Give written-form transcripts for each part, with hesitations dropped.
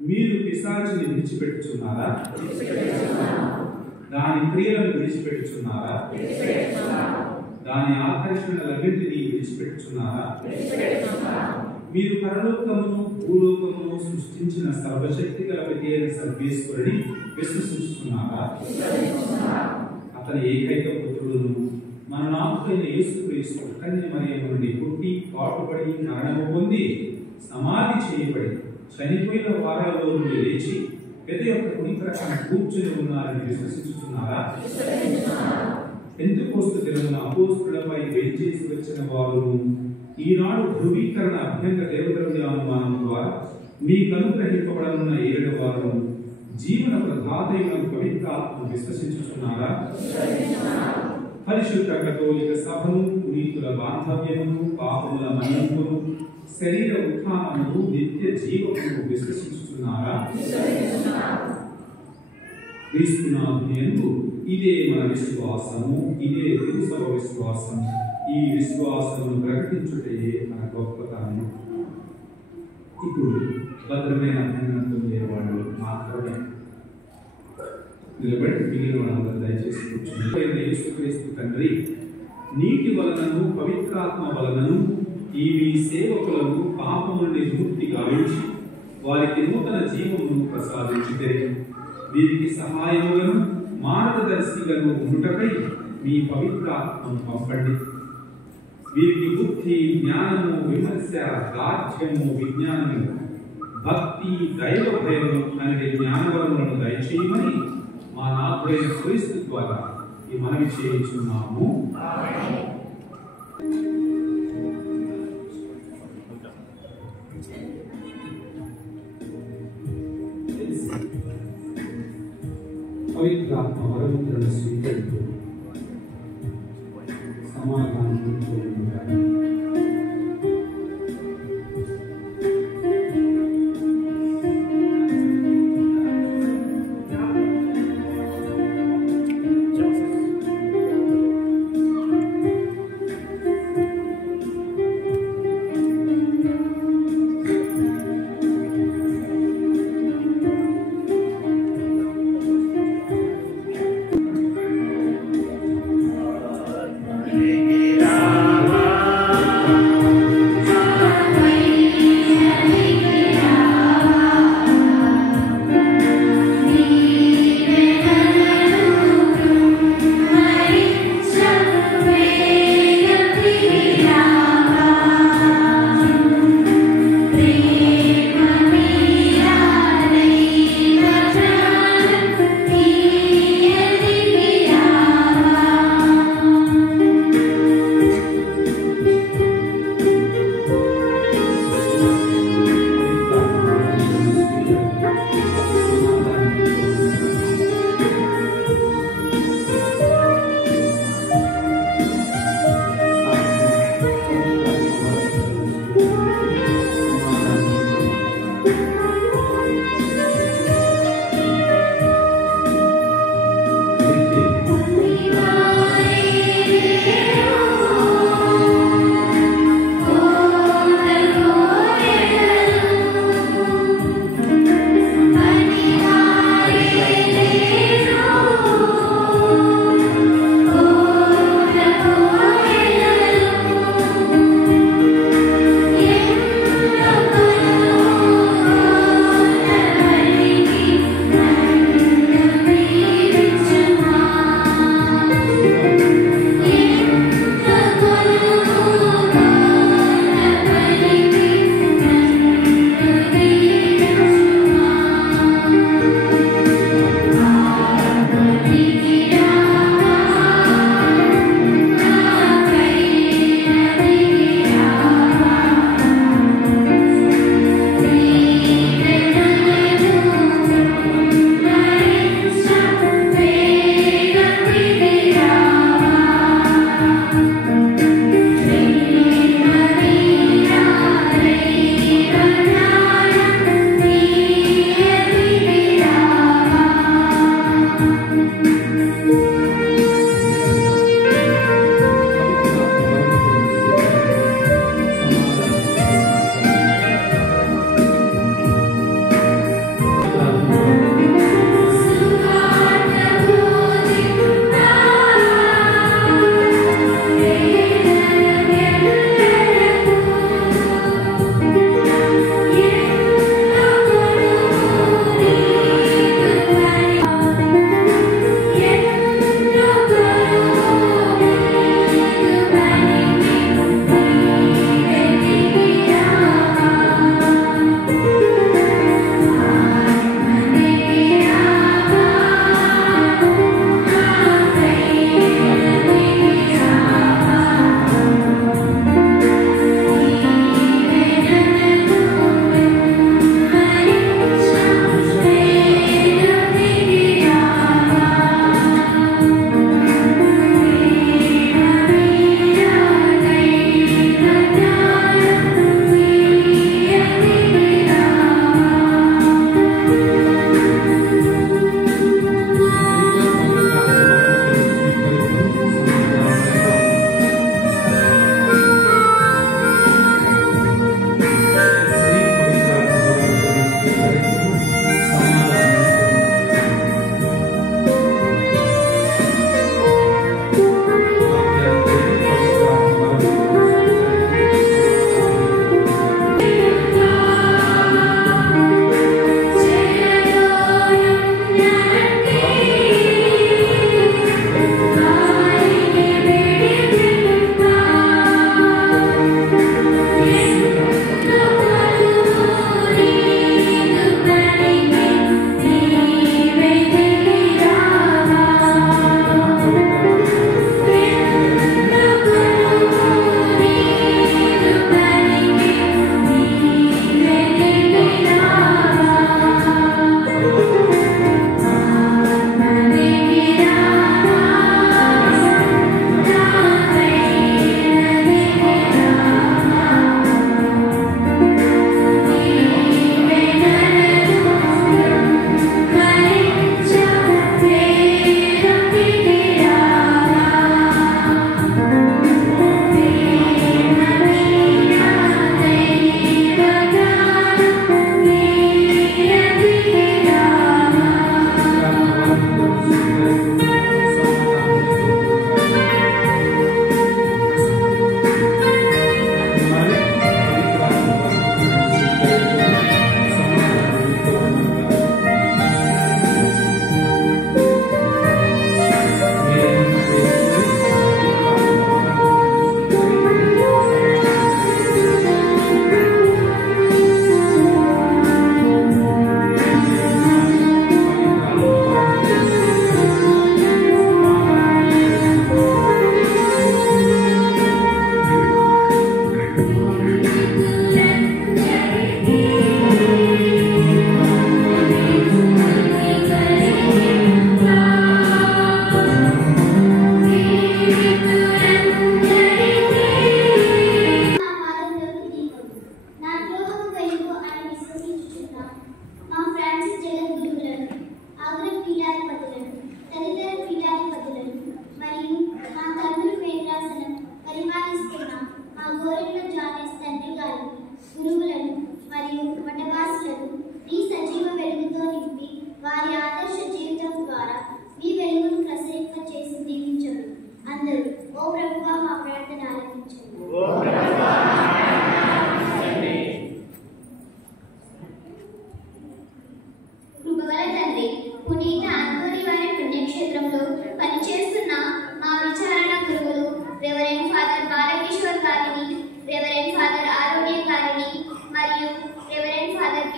మీరు పిశాచిని విడిచిపెట్టుచున్నారా? దాని క్రియలను విడిచిపెట్టుచున్నారా? దాని ఆకర్షణలన్నింటినీ విడిచిపెట్టుచున్నారా? మీరు పరలోకమును భూలోకమును సృష్టించిన సర్వశక్తి గల పితైన సర్వేశ్వరుని విశ్వసిస్తున్నారా? అతని ఏకైక పుత్రుడును మన నాథుడైన యేసుక్రీస్తు కన్య మరియమ్మ నుండి పుట్టి పాటుపడి మరణము పొంది సమాధి చేయబడి చనిపోయిన వారాలలో నుండి లేచి పెద్ద యొక్క కుడిప్రక్కన కూర్చుని ఉన్నారని విశ్వసిస్తున్నారా? పెంతెకోస్తు దినమున అపోస్తలులపై వేంచేసి వచ్చిన వారును ఈనాడు ధృవీకరణ అభ్యంగ దేవతల అనుమానం ద్వారా మీకు అనుగ్రహింపబడనున్న 7వ వారము జీవన ప్రదాతైన పవిత్రాత్మను విశ్వసించుచున్నారా? పరిశుద్ధ కథోలిక సభను, పునీతుల బాంధవ్యమును, పాపముల మన్నింపును, శరీర ఉత్థానమును, నిత్య జీవమును విశ్వసించుచున్నారా? క్రీస్తునాథుని యందు ఇదే మన విశ్వాసము, ఇదే తిరుసభ విశ్వాసం. ఈ విశ్వాసమును ప్రకటించుటయే మన గొప్పతనం. ఇప్పుడు భద్రమైన అభ్యంగం పొందేవాళ్ళు మాత్రమే నిలబడి మిగిలిన వాళ్ళందరూ దయచేసి కూర్చుని యేసుక్రీస్తు తండ్రి నీటి వలనను పవిత్రాత్మ వలనను ఈ మీ సేవకులను పాపము నుండి విముక్తి గావించి వారికి నూతన జీవమును ప్రసాదించితే వీరికి సహాయములను మార్గదర్శిగను ఉండుటకై మీ పవిత్రాత్మను పంపండి. వీరికి బుద్ధి, జ్ఞానము, విమర్శ, దార్ఢ్యము, విజ్ఞానము, భక్తి, దైవ భయము అనే జ్ఞానవరములను దయచేయమని మా నాథుడైన క్రీస్తు ద్వారా ఈ మనవి చేయించున్నాము. పవిత్రాత్మ వరములను స్వీకరిస్తూ సమాధానం Ram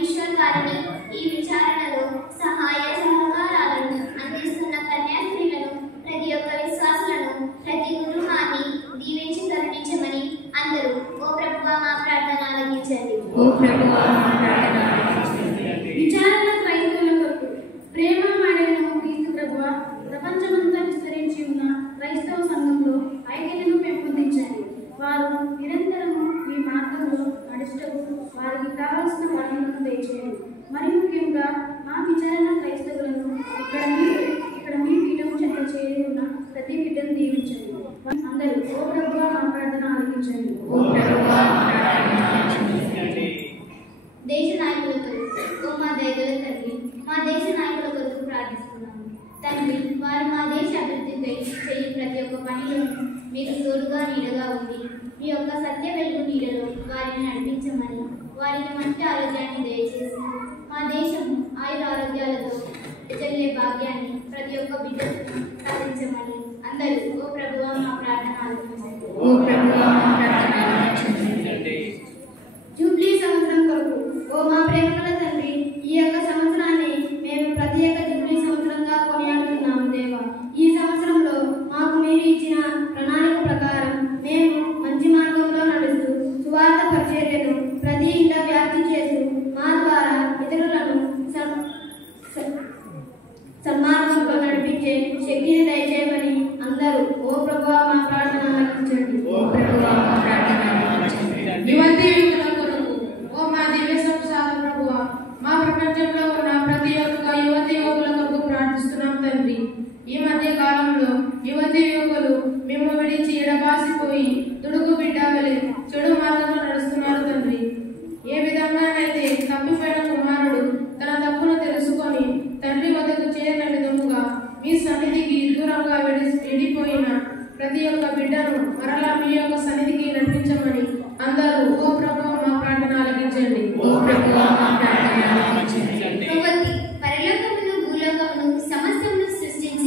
ఈశ్వర్ గారిని ఈ విచారణలో సహాయ సహకారాలను అందిస్తున్న కన్యాస్త్రీలను, ప్రతి ఒక్క విశ్వాసులను, ప్రతి కుటుంబాన్ని దీవించి కరుణించమని అందరూ ఓ ప్రభువా మా ప్రార్థన ఆలకించండి. విచారణ క్రైస్తవుల కొరకు ప్రేమ మాడలను క్రీస్తు ప్రభువా ప్రపంచమంతా విస్తరించి ఉన్న క్రైస్తవ సంఘంలో ఐక్యతను పెంపొందించండి. వారు నిరంతరము మీ మార్గంలో నడుస్తూ వారికి కావలసిన వనరులను దయచేయండి. మరి ముఖ్యంగా మా విచారణ క్రైస్తవులను ఇక్కడ మీ పీఠం చెంత చేరి ఉన్న ప్రతి బిడ్డను దీవించండి. అందరూ ఓ ప్రభువా మా ప్రార్థన ఆలకించండి. దేశ నాయకుల కొరకు ఓ మా దయగల తండ్రి, మా దేశ నాయకుల కొరకు ప్రార్థిస్తున్నాము. తండ్రి, వారు మా దేశ అభివృద్ధిపై చేయు ప్రతి ఒక్క పనిలోనూ మీకు తోడుగా నీడగా ఉంది. మీ యొక్క సత్య వెలుగు నీడలో వారిని నడిపించమని, వారికి మంచి ఆరోగ్యాన్ని దయచేసి మా దేశం ఆయుర ఆరోగ్యాలతో చెల్లే భాగ్యాన్ని ప్రతి ఒక్క బిడ్డకు సాధించమని అందరూ ఓ ప్రభువా మా ప్రార్థన ఆలకించండి. జూబ్లీ సంవత్సరం కొరకు ఓ మా ప్రేమల తండ్రి, ఈ యొక్క సంవత్సరాన్ని మేము ప్రత్యేక జూబ్లీ సంవత్సరంగా కొనియాడుతున్నాము. దేవా, ఈ సంవత్సరంలో మాకు మీరు ఇచ్చిన ప్రణాళిక ప్రకారం మేము మంచి మార్గంలో నడుస్తూ సువార్త పరిచర్యను ప్రతి ఇంట వ్యాప్తి చేస్తూ మా ద్వారా ఇతరులను సన్మార్గంలో నడిపించే శక్తిని దయచేయమని అందరూ ఓ ప్రభువా మా ప్రార్థన ఆలకించండి. యువతి యువకుల కొరకు ఓ మా దివ్య సంస్థాన ప్రభువా మా ప్రపంచంలో ఉన్న ప్రతి ఒక్క యువతి యువకుల కొరకు ప్రార్థిస్తున్నాం తండ్రి. ఈ మధ్య కాలంలో యువతి యువకులు మేము విడిచి ఎడబాసిపోయి దుడుగు బిడ్డ వలె చెడు మార్గంలో నడుస్తున్నారు తండ్రి. ఏ విధంగానైతే తప్పిపోయిన కుమారుడు తన తప్పును తెలుసుకొని తండ్రి వద్దకు చేరిన విధముగా మీ సన్నిధికి దూరంగా విడిపోయిన ప్రతి ఒక్క బిడ్డను మరలా మీ యొక్క సన్నిధికి నడిపించమని అందరూ ఓ ప్రభువా మా ప్రార్థన ఆలకించండి. పరలోకమును భూలోకమును సమస్తమును సృష్టించి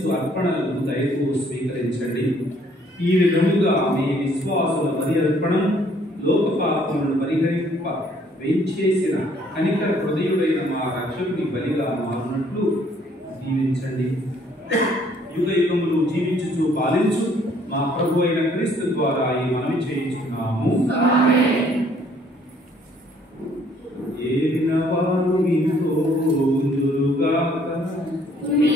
సమర్పించు అర్పణలను దయతో స్వీకరించండి. ఈ విధముగా మీ విశ్వాసుల బలి అర్పణం లోక పాపములను పరిహరింప వేంచేసిన కనికర హృదయుడైన మా రక్షకుని బలిగా మారినట్లు దీవించండి. యుగ యుగములు జీవించుచు పాలించు మా ప్రభు అయిన క్రీస్తు ద్వారా ఈ మనవి చేయించున్నాము. ఏలిన వారు మీతో ఉందురుగాక. మీ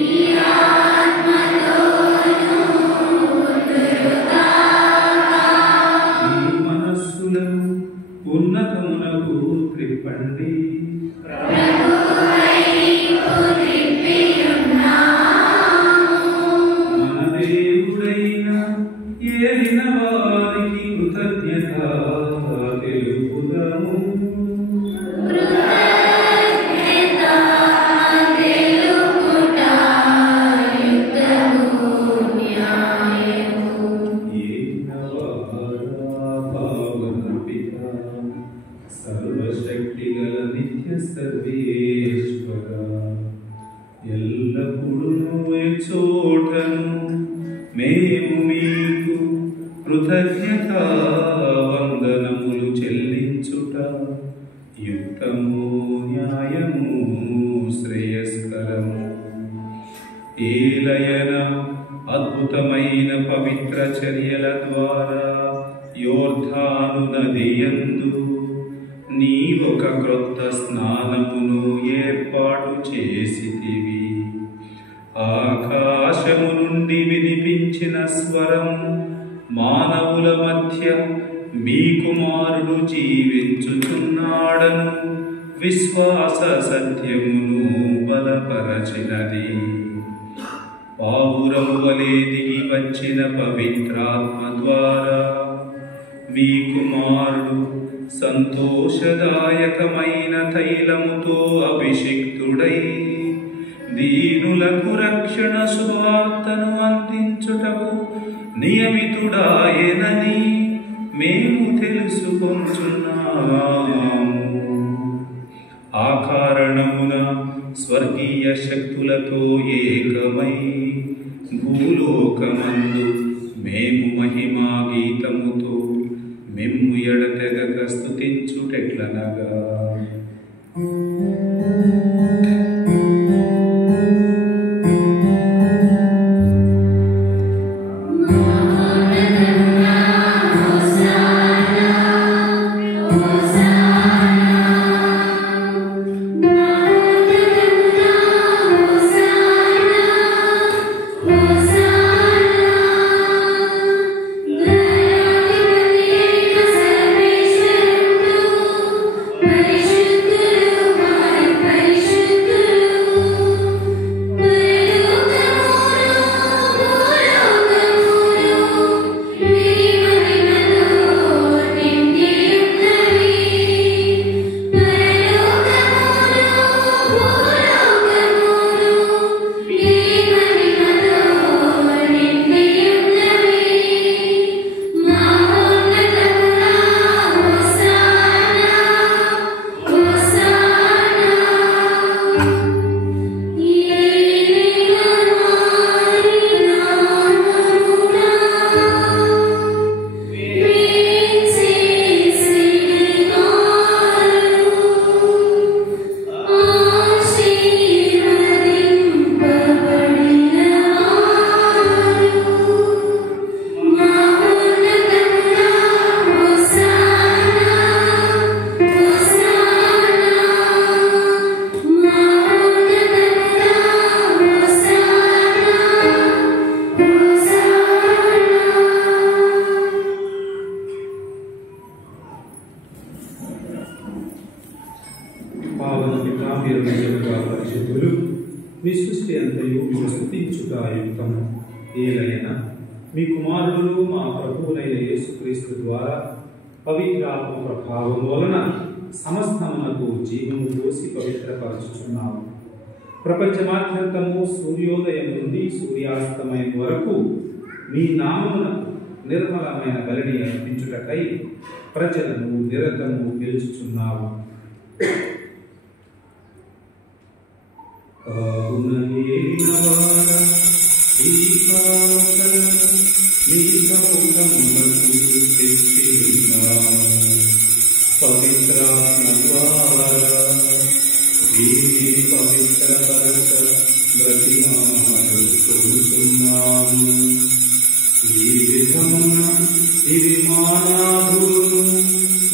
మనస్సులను ఉన్నతమునకు త్రిప్పండి. మన దేవుడైన ఏలిన వారికి కృతజ్ఞత తెలుపుదాము. సర్వశక్తిగల నిత్య సర్వేశ్వర, ఎల్లప్పుడూ చోటను మేము మీకు కృతజ్ఞత వందనములు చెల్లించుట యుక్తము, న్యాయము, శ్రేయస్కరము. ఏలయన అద్భుతమైన పవిత్ర చర్యల ద్వారా యోర్ధాను నదియందు నీ ఒక క్రొత్త స్నానమును ఏర్పాటు చేసితివి. ఆకాశము నుండి వినిపించిన స్వరం, మానవుల మధ్య మీ కుమారుడు జీవించుచున్నాడను విశ్వాస సత్యమును బలపరచినది. పావురము వలె దిగి వచ్చిన పవిత్రాత్మ ద్వారా మీ కుమారుడు సంతోషదాయకమైన తైలముతో అభిషిక్తుడై దీనులకు రక్షణ సువార్తను అందించుటకు నియమితుడాయనని మేము తెలుసుకొంచున్నాము. ఆ కారణమున స్వర్గీయ శక్తులతో ఏకమై భూలోకమందు మేము మహిమా గీతముతో మిమ్ము ఎడతెగక స్తుతించుటెట్లనగా, మీ సృష్టి అంతయు మీరు స్తుతించుట యుక్తము. ఏలైనా మీ కుమారుడు మా ప్రభువునైన యేసుక్రీస్తు ద్వారా పవిత్రాత్మ ప్రభావం వలన సమస్తమునకు జీవము పోసి పవిత్రపరచుచున్నాము. ప్రపంచమాద్యంతము సూర్యోదయం నుండి సూర్యాస్తమయం వరకు మీ నామమునకు నిర్మలమైన బలిని అర్పించుటకై ప్రజలను నిరతము పిలుచుచున్నావు. కావున ఏలినవారా ఈ కానుకలను నీ సముఖమునకు తెచ్చి ఉన్నాము. పవిత్రాత్మ ద్వారా వీరిని పవిత్రపరచ బ్రతిమాలుతున్నాము. ఈ విధమున ఇది మానాథుడు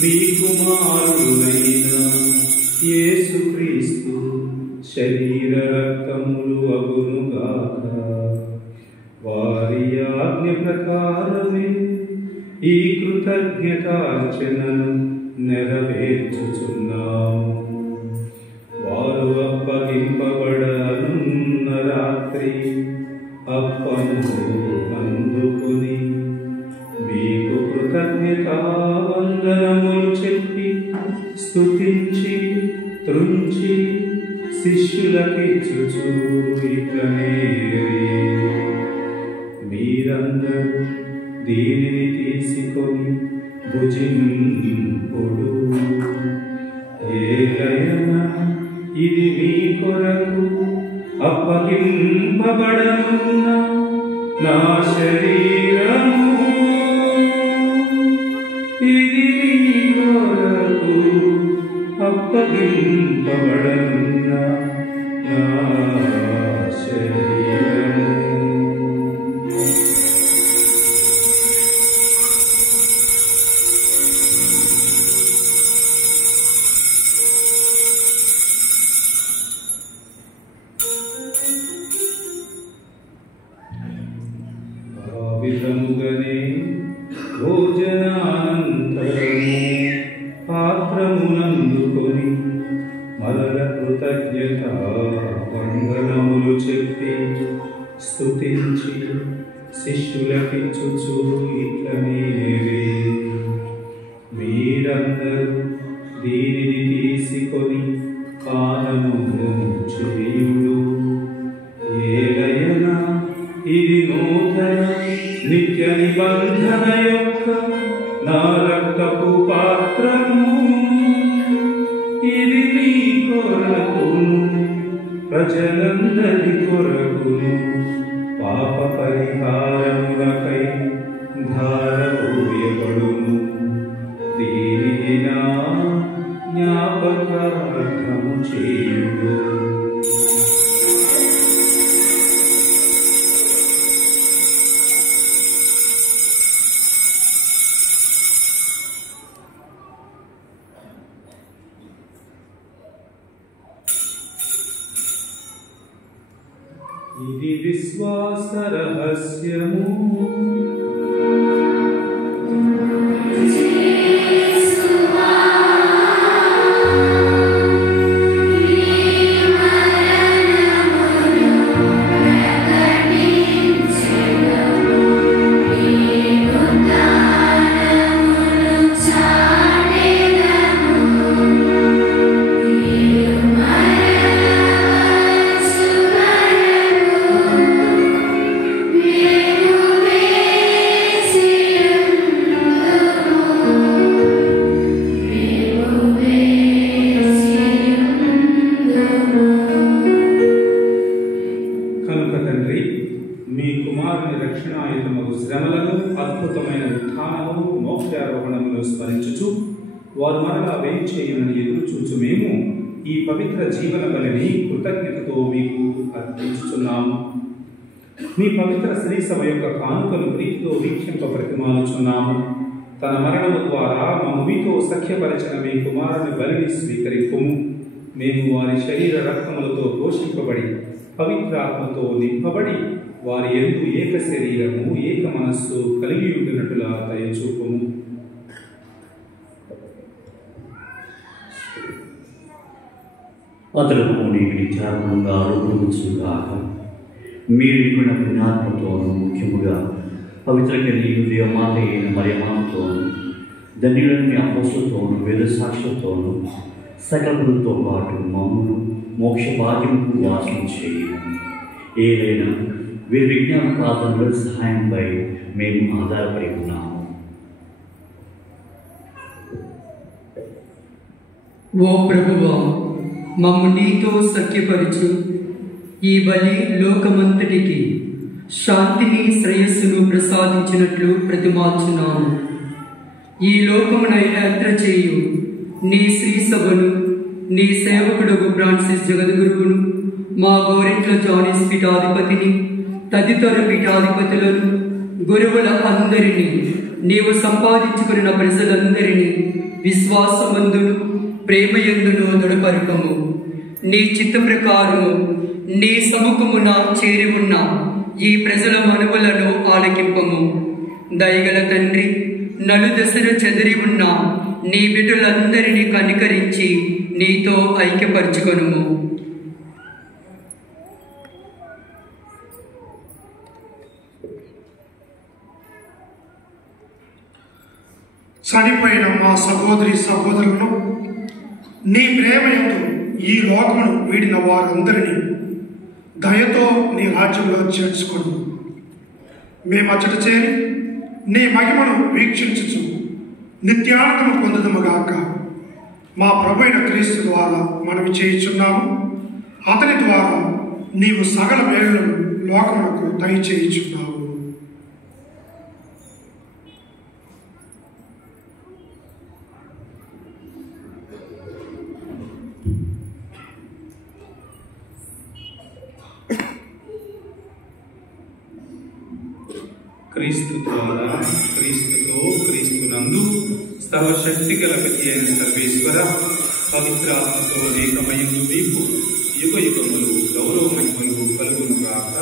మీ కుమారుడైన యేసుక్రీస్తు శరీర రక్తములు అగునుగాక. వారి ఆజ్ఞ ప్రకారమే ఈ కృతజ్ఞతార్చనను నెరవేర్చుచున్నాము. వారు అప్పగింపబడనున్న రాత్రి అప్పను అందుకుని మీకు కృతజ్ఞతావందనములు చెప్పి స్తుతించి త్రుంచి శిష్యులకిచ్చుచు ఇట్లనేరి, మీరందరూ దీనిని తీసుకొని భుజింపుడు. ఏలైనా ఇది మీ కొరకు అప్పగింపబడనున్న నా శరీరము. ఇది మీ కొరకు అప్పగింపబడనున్న నా శరీరము. విధముగనే భోజనానంతరము పాత్రమునందుకొని మరల కృతజ్ఞత వందనములు చెప్పి స్తుతించి శిష్యులకిచ్చుచు ఇట్లనేరి, మీరందరూ దీనిని తీసుకొని పానము చేయుడు. ఏలైనా ఇది నూతన నిత్య నిబంధన యొక్క నా రక్తపు పాత్రము. ఇది మీ కొరకును ప్రజలందరి కొరకును పాప పరిహారములకై ధారపోయబడును. దీనిని నా జ్ఞాపకార్థము చేయుడు. ఇది విశ్వాస రహస్యము. శ్రమలను అద్భుతమైన ఉత్థానము మోక్షారోహణమును స్మరించుచు వారు మరలా వేయించేయమని ఎదురు చూచు మేము ఈ పవిత్ర జీవన బలిని కృతజ్ఞతతో మీకు అర్పించుచున్నాము. మీ పవిత్ర శ్రీ సభ యొక్క కానుకలు ప్రీతితో వీక్షింప ప్రతిమానుచున్నాము. తన మరణము ద్వారా మమ్ము మీతో సఖ్యపరిచిన మీ కుమారుని బలిని స్వీకరింపుము. మేము వారి శరీర రక్తములతో పోషింపబడి పవిత్రాత్మతో నింపబడి వారి యందు ఏక శరీరము ఏక మనస్సు కలిగి ఉండినట్లుగా దయచూపము. అతడు నీకు నిత్యాత్మంగా ఆరోగ్యముగాక. మీరు ఇప్పుడు పుణ్యాత్మతోనూ ముఖ్యముగా పవిత్ర కలిగి మాత అయిన మరియమాతోనూ ధన్యులైన మీ అపోస్తులతోనూ వేద సాక్షులతోనూ సకలములతో పాటు మమ్మను మోక్ష భాగ్యముకు వాసన చేయము. ఏదైనా వీరి విజ్ఞాన ప్రార్థనల సహాయంపై మేము ఆధారపడి ఉన్నాము. ఓ ప్రభువా, మమ్ము నీతో సఖ్యపరచు. ఈ బలి లోకమంతటికి శాంతిని శ్రేయస్సును ప్రసాదించినట్లు ప్రతిమార్చున్నాము. ఈ లోకమున యాత్ర చేయు నీ శ్రీ సభను, నీ సేవకుడు ఫ్రాన్సిస్ జగద్గురువును, మా గోరింట్ల జానిస్ పీఠాధిపతిని, తదితర పీఠాధిపతులను, గురువుల అందరినీ, నీవు సంపాదించుకున్న ప్రజలందరినీ విశ్వాసమందును ప్రేమయందును దృఢపరకము. నీ చిత్త ప్రకారము నీ సముఖమున చేరి ఉన్న ఈ ప్రజల మనవులను ఆలకింపము. దయగల తండ్రి, నలుదశను చెదిరి ఉన్న నీ బిడ్డలందరినీ కనికరించి నీతో ఐక్యపరచుకొనుము. చనిపోయిన మా సహోదరి సహోదరులను నీ ప్రేమయందు ఈ లోకమును వీడిన వారందరినీ దయతో నీ రాజ్యంలో చేర్చుకొని మేమచ్చట చేరి నీ మహిమను వీక్షించుచు నిత్యానందము పొందుదముగాక. మా ప్రభు అయిన క్రీస్తు ద్వారా మనవి చేయుచున్నాము. అతని ద్వారా నీవు సకల మేలులను లోకమునకు దయచేయుచున్నావు. క్రీస్తు ద్వారా, క్రీస్తుతో, క్రీస్తునందు సర్వశక్తి గల గతి అయిన సర్వేశ్వర పవిత్రాత్మతో ఏకమయందు మీకు యుగ యుగములు గౌరవ మహిమలు కలుగునుగాక.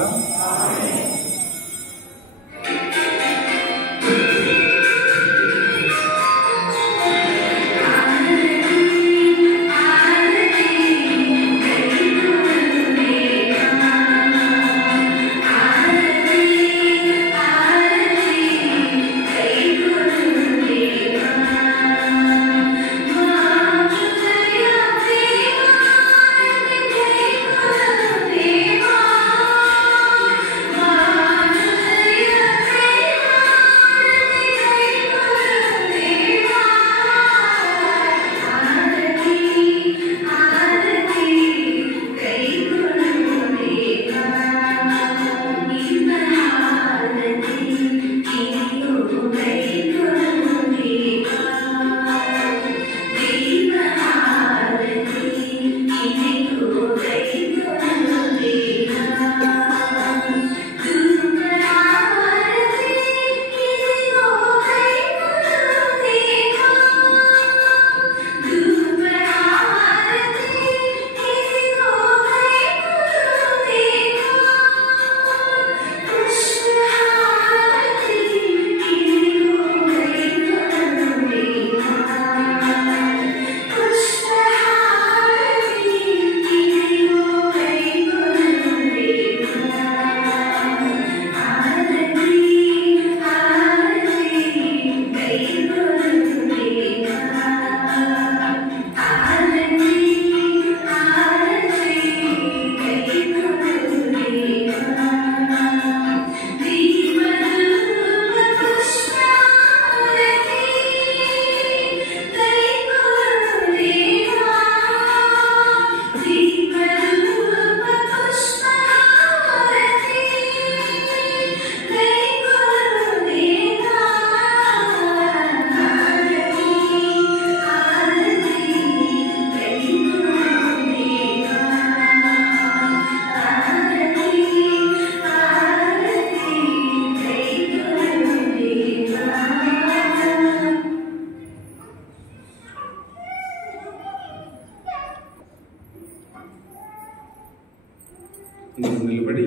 నిలబడి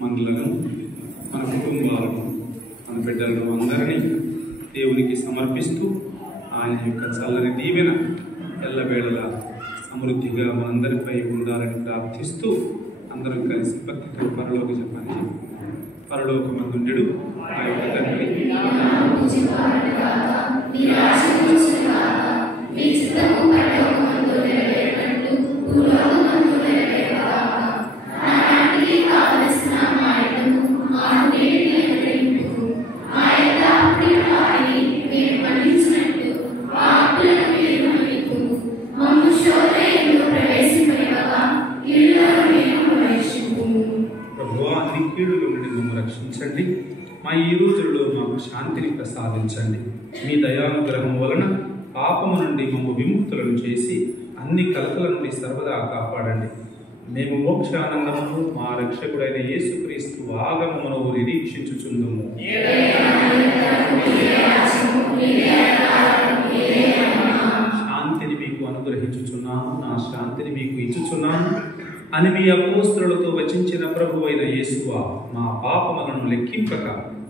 మనలను, మన కుటుంబాలను, మన బిడ్డలను అందరినీ దేవునికి సమర్పిస్తూ ఆయన యొక్క చల్లని దీవెన ఎల్లవేళలా సమృద్ధిగా మనందరిపై ఉండాలని ప్రార్థిస్తూ అందరం కలిసి భక్తితో పరలోక చెప్పని పరలోకమందుండెడు ఆ యొక్క తండ్రి ప్రభువా నీ కీడులు మమ్మల్ని రక్షించండి. మా ఈ రోజుల్లో మాకు శాంతిని ప్రసాదించండి. మీ దయానుగ్రహం వలన పాపము నుండి మమ్మ విముక్తులను చేసి అన్ని కలతల నుండి సర్వదా కాపాడండి. మేము మోక్షానందమును మా రక్షకుడైన యేసుక్రీస్తు ఆగమమును నిరీక్షించుచుందుము. శాంతిని మీకు అనుగ్రహించుచున్నాను, నా శాంతిని మీకు ఇచ్చుచున్నాను అని మీ అపోస్తలులతో వచించిన ప్రభువైన యేసువా, మా పాపములను లెక్కింపక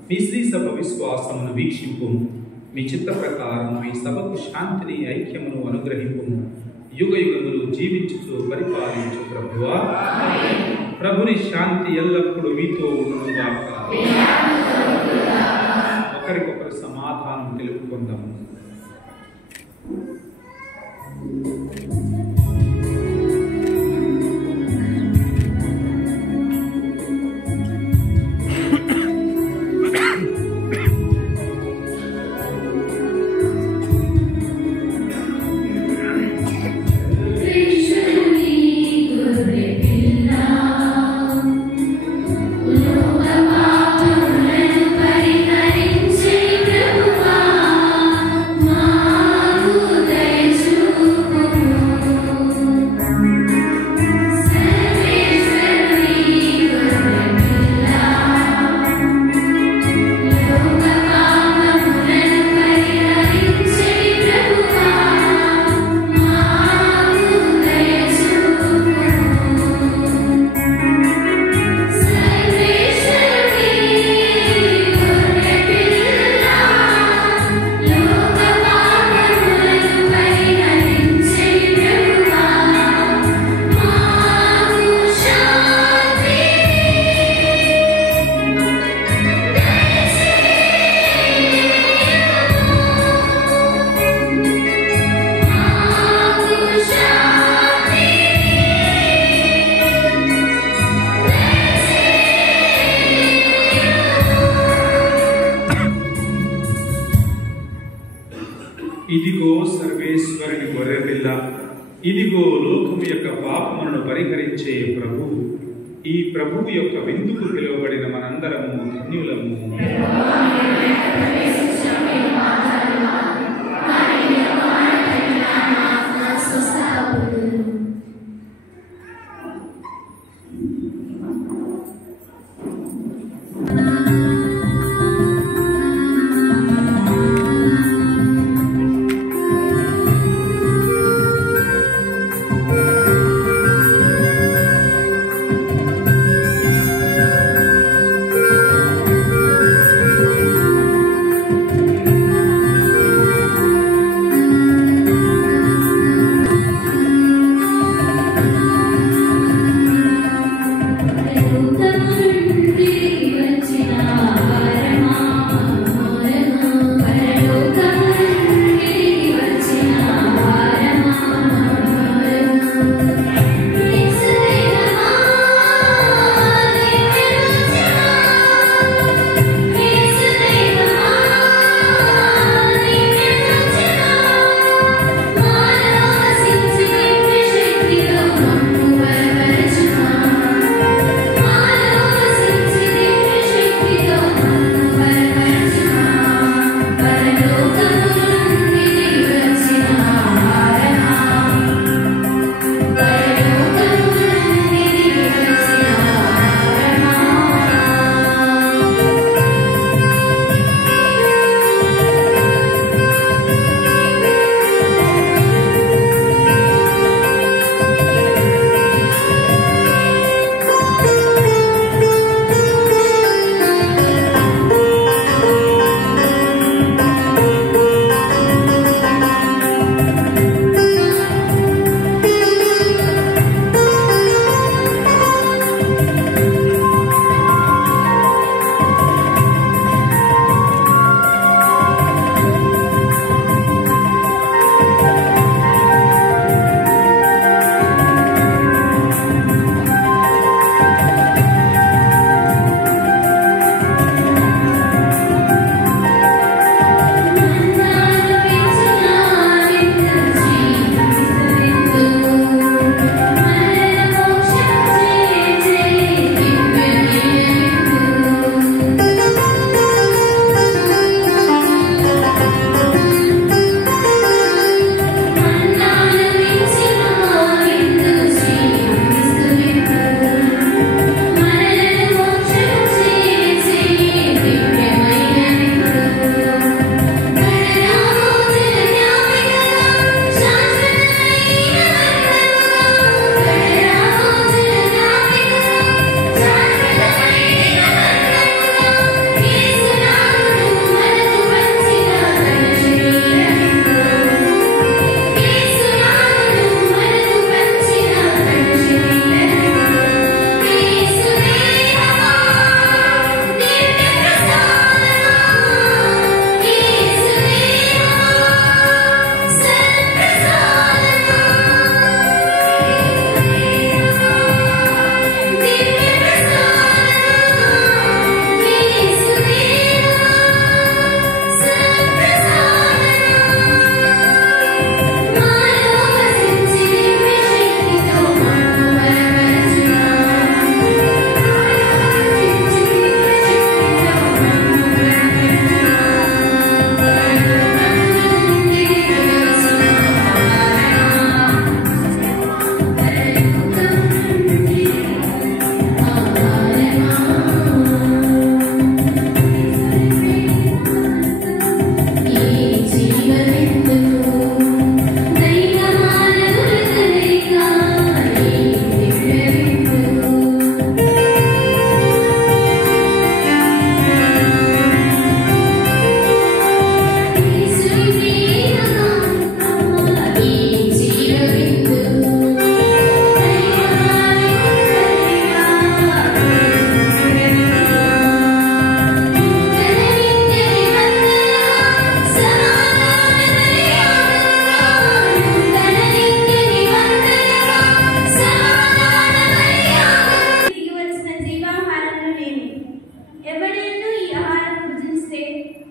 మీ శ్రీ సభ విశ్వాసమును వీక్షింపు. మీ చిత్త ప్రకారం మీ సభకు శాంతిని ఐక్యమును అనుగ్రహింపుము. యుగ యుగములు జీవించుచు పరిపాలించు ప్రభువా. ప్రభుని శాంతి ఎల్లప్పుడూ మీతో ఉండుగాక. ఒకరికొకరు సమాధానం తెలుపుకుందాము. ఇదిగో సర్వేశ్వరుని గొర్రెపిల్ల, ఇదిగో లోకము యొక్క పాపములను పరిహరించే ప్రభువు. ఈ ప్రభువు యొక్క విందుకు పిలువబడిన మనందరము ధన్యులము.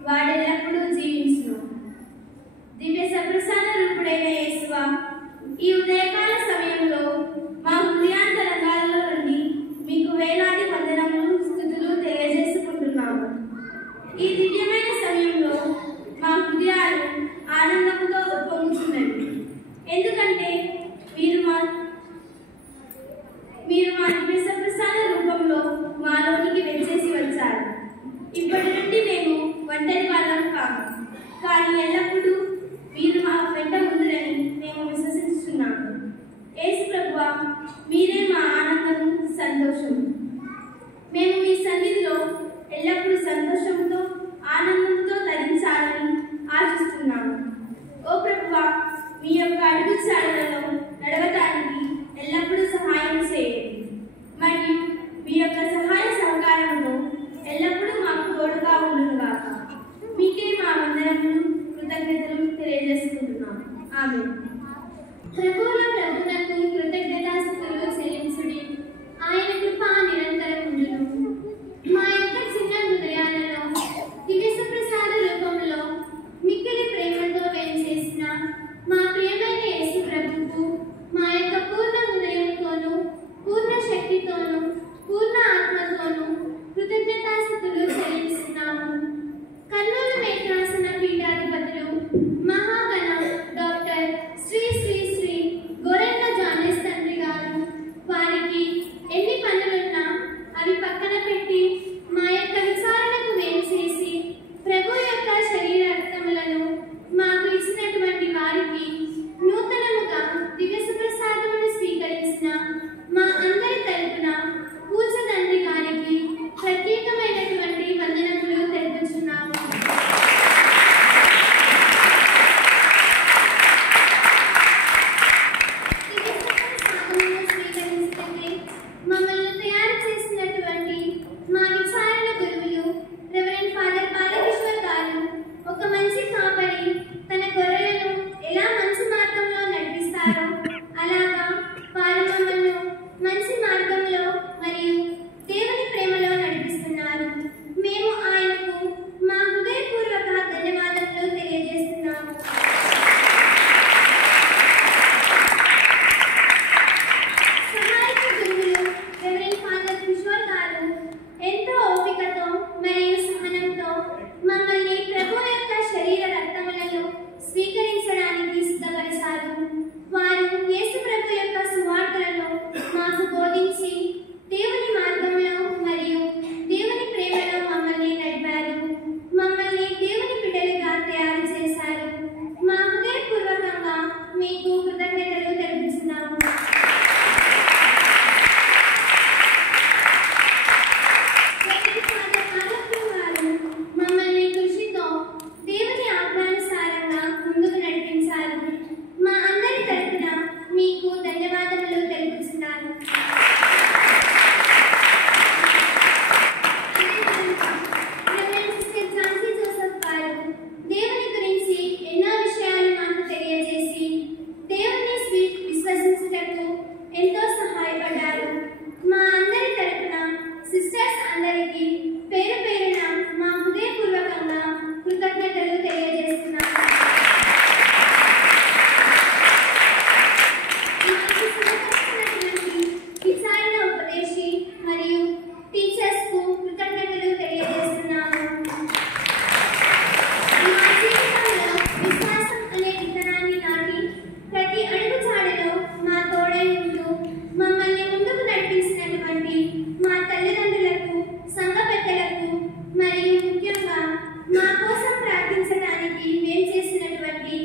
వాడెల్లప్పుడూ జీవించును. దివ్య సప్రసాద రూపుడైన యేసువా, ఈ ఉదయకాల సమయంలో మా హృదయాంతరంగాలలో నుండి మీకు వేలాది వందనములు, స్తుతులు తెలియజేసుకుంటున్నాము. ఈ దివ్యమైన సమయంలో మా హృదయాలు ఆనందంతో ఉప్పొంగుతున్నవి. ఎందుకంటే మీరు మా దివ్య సప్రసాద రూపంలో మాలోనికి వెచ్చేసి వచ్చారు. ఇప్పటి నుండి మేము ఒంటరి వాళ్ళం కాము, కానీ ఎల్లప్పుడూ మీరు మా వెంట ఉందని మేము విశ్వసిస్తున్నాము. యేసు ప్రభువా, మీరే మా ఆనందము, సంతోషము. మేము మీ సన్నిధిలో ఎల్లప్పుడూ సంతోషంతో, ఆనందంతో ధరించాలని ఆశిస్తున్నాము. ఓ ప్రభువా, మీ యొక్క అడుగుజాడలలో నడవటానికి ఎల్లప్పుడూ సహాయం చేయండి. మరియు మీ యొక్క సహాయ సహకారంతో ఎల్లప్పుడూ మాకు తోడుగా ఉండునుగాక. మీకే మా వందనములు, కృతజ్ఞతలు తెలియజేసుకుంటున్నాము. ఆమేన్. ప్రభువుల ప్రభువునకు కృతజ్ఞతాస్తుతులు చెల్లించుడి. ఆయన కృప నిరంతరం ఉండును. మా యొక్క చిన్న హృదయాలలో దివ్య ప్రసాద రూపంలో మిక్కిలి ప్రేమతో వేంచేసిన మా ప్రియమైన యేసు ప్రభువుకు మా యొక్క పూర్ణ హృదయంతోనూ, పూర్ణ శక్తితోనూ, పూర్ణ ఆత్మతోనూ కృతజ్ఞతాస్తుతులు చెల్లిస్తున్నాము. కర్నూలు మేత్రాసన పీఠాధిపతులు మహాగణ డాక్టర్ శ్రీ శ్రీ శ్రీ గోరెంట జానేస్ తండ్రి గారు, వారికి ఎన్ని పనులున్నా అవి పక్కన పెట్టి మా యొక్క విచారణకు వేలు చేసి ప్రభు యొక్క శరీర రక్తములను మాకు ఇచ్చినటువంటి వారికి నూతనముగా దివ్య ప్రసాదమును స్వీకరించిన మా అందరి తరపున పూజ తండ్రి గారికి ప్రత్యేకమైనటువంటి వందనములు తెలుపుచున్నాము. మమ్మల్ని తయారు చేసినటువంటి మా విచారణ గురువులు రెవరెండ్ ఫాదర్ బాలకిషోర్ గారు ఒక మంచి కాపరి తన గొర్రెలను ఎలా మంచి మార్గంలో నడిపిస్తారో అలాగా వారు మమ్మల్ని మంచి మార్గంలో మరియు దేవుని ప్రేమలో నడిపిస్తున్నారు. మేము ఆయనకు మా హృదయపూర్వక ధన్యవాదాలు తెలియజేస్తున్నాము. సహాయక గురువులు రెవరెండ్ ఫాదర్ కిషోర్ గారు ఎంతో ఓపికతో మరియు సహనంతో మమ్మల్ని ప్రభు యొక్క శరీర రక్తములను స్వీకరించడానికి సిద్ధపరిచారు. వారు యేసు ప్రభు యొక్క సువార్తలను మాకు బోధించి దేవుని మార్గంలో మరియు దేవుని ప్రేమలో మమ్మల్ని నడిపారు. మమ్మల్ని దేవుని బిడ్డలుగా తయారు చేశారు. మా హృదయపూర్వకంగా మీకు కృతజ్ఞతలు తెలుపుతున్నాము. మమ్మల్ని కృషితో దేవుని ఆజ్ఞానుసారంగా ముందుకు నడిపించారు. మా అందరి తరపున మీకు ధన్యవాదములు తెలుపుతున్నాను. ఝాన్సీ జోసెఫ్ గారు దేవుని గురించి ఎన్నో విషయాలు మాకు తెలియజేసి దేవుని విశ్వసించుటకు ఎంతో సహాయపడ్డారు. మా అందరి తరపున సిస్టర్స్ అందరికీ పేరు పేరున మా హృదయపూర్వకంగా కృతజ్ఞతలు తెలియజేస్తున్నాము. విచారణ ఉపదేశి మరియు టీచర్స్ కు కృతజ్ఞతలు తెలియజేస్తున్నాము. మా జీవితంలో విశ్వాసం అనే విత్తనాన్ని నాటి ప్రతి అడుగు చాడలో మా తోడై ఉంటూ మమ్మల్ని ముందుకు నడిపించినటువంటి మా తల్లిదండ్రులకు, సంఘ పెద్దలకు మరియు ముఖ్యంగా మా కోసం ప్రార్థించడానికి మేము చేసినటువంటి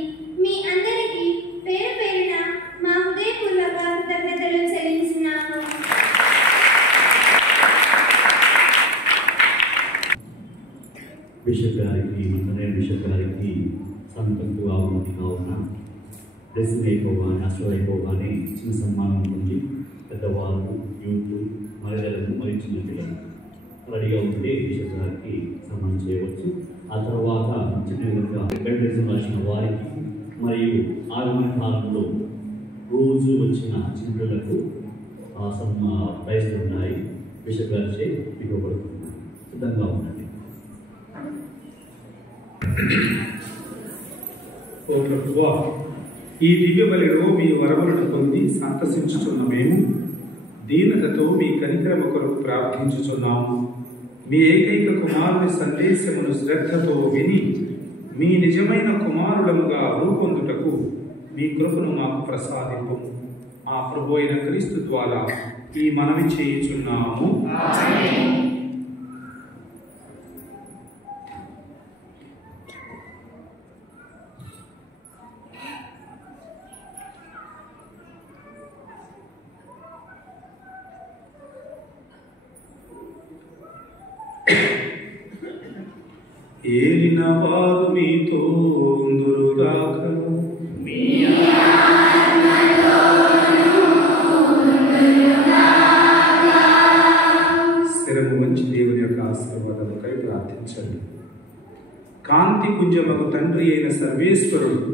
మీ అందరికీ పేరు పేరున మా హృదయపూర్వక కృతజ్ఞతలు చెల్లించున్నాము. బిషప్ గారికి, మంత్రి బిషప్ గారికి సంతంకు ఆవుమతి కావున డ్రెస్సింగ్ అయిపోగానే, అసలు అయిపోగానే చిన్న సన్మానం ఉంటుంది. పెద్దవాళ్ళు, యూత్, మహిళలకు మరియు చిన్న పిల్లలు రెడీగా ఉంటే బిషప్ గారికి సన్మానం చేయవచ్చు. ఆ తర్వాత చిన్న విధంగా డ్రెస్సింగ్ రాసిన వారికి మరియు ఆగమన కాలంలో రోజు వచ్చిన చిన్నపిల్లలకు ప్రైజ్లు ఉన్నాయి. బిషప్ గారిచే ఇవ్వబడుతున్నాయి. సిద్ధంగా ఉండండి. ఓ ప్రభువా, ఈ దివ్య బలిలో మీ వరములను పొంది సంతసించుచున్న మేము దీనతతో మీ కనికరమ కొరకు ప్రార్థించుచున్నాము. మీ ఏకైక కుమారుని సందేశమును శ్రద్ధతో విని మీ నిజమైన కుమారులముగా రూపొందుటకు మీ కృపను మాకు ప్రసాదింపు. మా ప్రభు అయిన క్రీస్తు ద్వారా ఈ మనవి చేయుచున్నాము. ఏలిన వారు మీతో ఉందురుగాక. శిరము వంచి దేవుని యొక్క ఆశీర్వాదాలకై ప్రార్థించండి. కాంతి పుంజమకు తండ్రి అయిన సర్వేశ్వరుడు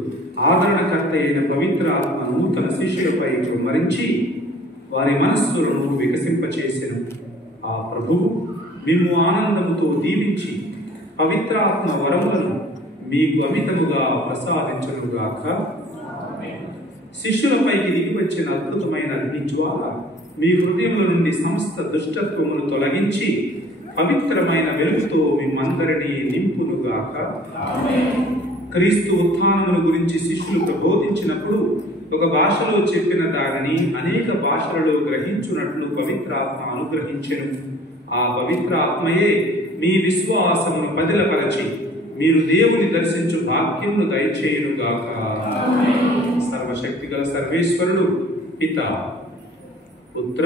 ఆదరణకర్త అయిన పవిత్ర ఆత్మను తన శిష్యులపై కుమ్మరించి వారి మనస్సులను వికసింపచేసెను. ఆ ప్రభువు మిమ్ము ఆనందముతో దీవించి పవిత్రాత్మ వరములను మీకు అమితముగా ప్రసాదించునుగాక. శిష్యులపైకి దిగి వచ్చిన అద్భుతమైన అగ్ని జ్వాల మీ హృదయముల నుండి సమస్త దుష్టత్వమును తొలగించి పవిత్రమైన వెలుగుతో మిమ్మందరినీ నింపునుగాక. క్రీస్తు ఉత్థానమును గురించి శిష్యులు ప్రబోధించినప్పుడు ఒక భాషలో చెప్పిన దానిని అనేక భాషలలో గ్రహించున్నట్లు పవిత్రాత్మ అనుగ్రహించెను. ఆ పవిత్ర ఆత్మయే మీ విశ్వాసమును పదిలపరచి మీరు దేవుని దర్శించు భాగ్యమును దయచేయునుగాక. సర్వశక్తిగల సర్వేశ్వరుడు పిత, పుత్ర,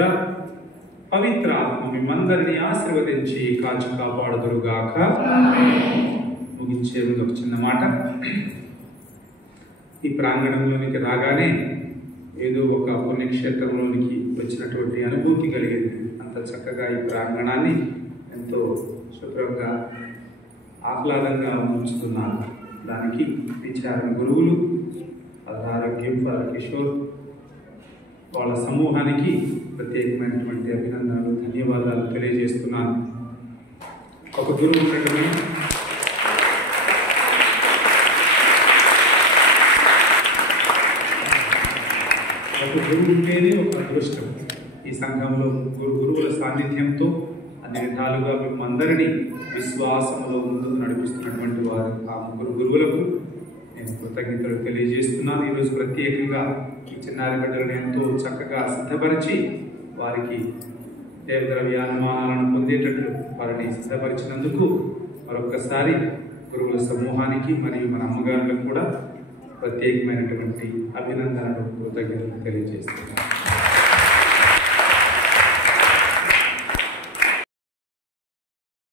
పవిత్ర ఆత్మ మిమ్మందరినీ ఆశీర్వదించి కాచి కాపాడుదురుగాక. ముగించే ముందు ఒక చిన్న మాట. ఈ ప్రాంగణంలోనికి రాగానే ఏదో ఒక పుణ్యక్షేత్రంలోనికి వచ్చినటువంటి అనుభూతి కలిగింది. అంత చక్కగా ఈ ప్రాంగణాన్ని ఎంతో శుభ్రంగా ఆహ్లాదంగా ఉంచుతున్నారు. దానికి విచారణ గురువులు, ఆరోగ్యం ఫాదర్ కిషోర్ వాళ్ళ సమూహానికి ప్రత్యేకమైనటువంటి అభినందనలు, ధన్యవాదాలు తెలియజేస్తున్నాను. ఒక గురువు ఉండటమే ఒక గురువు ఉంటేనే ఒక అదృష్టం. ఈ సంఘంలో గురువుల సాన్నిధ్యంతో అన్ని విధాలుగా మిమ్మల్ని విశ్వాసంలో ముందుకు నడిపిస్తున్నటువంటి వారు ఆ ముగ్గురు గురువులకు నేను కృతజ్ఞతలు తెలియజేస్తున్నాను. ఈరోజు ప్రత్యేకంగా ఈ చిన్నారి బిడ్డలను ఎంతో చక్కగా సిద్ధపరిచి వారికి దేవద్రవ్యానుమానాలను పొందేటట్లు వారిని సిద్ధపరిచినందుకు మరొక్కసారి గురువుల సమూహానికి మరియు మన అమ్మగారులకు కూడా ప్రత్యేకమైనటువంటి అభినందనలు, కృతజ్ఞతలు తెలియజేస్తున్నాను.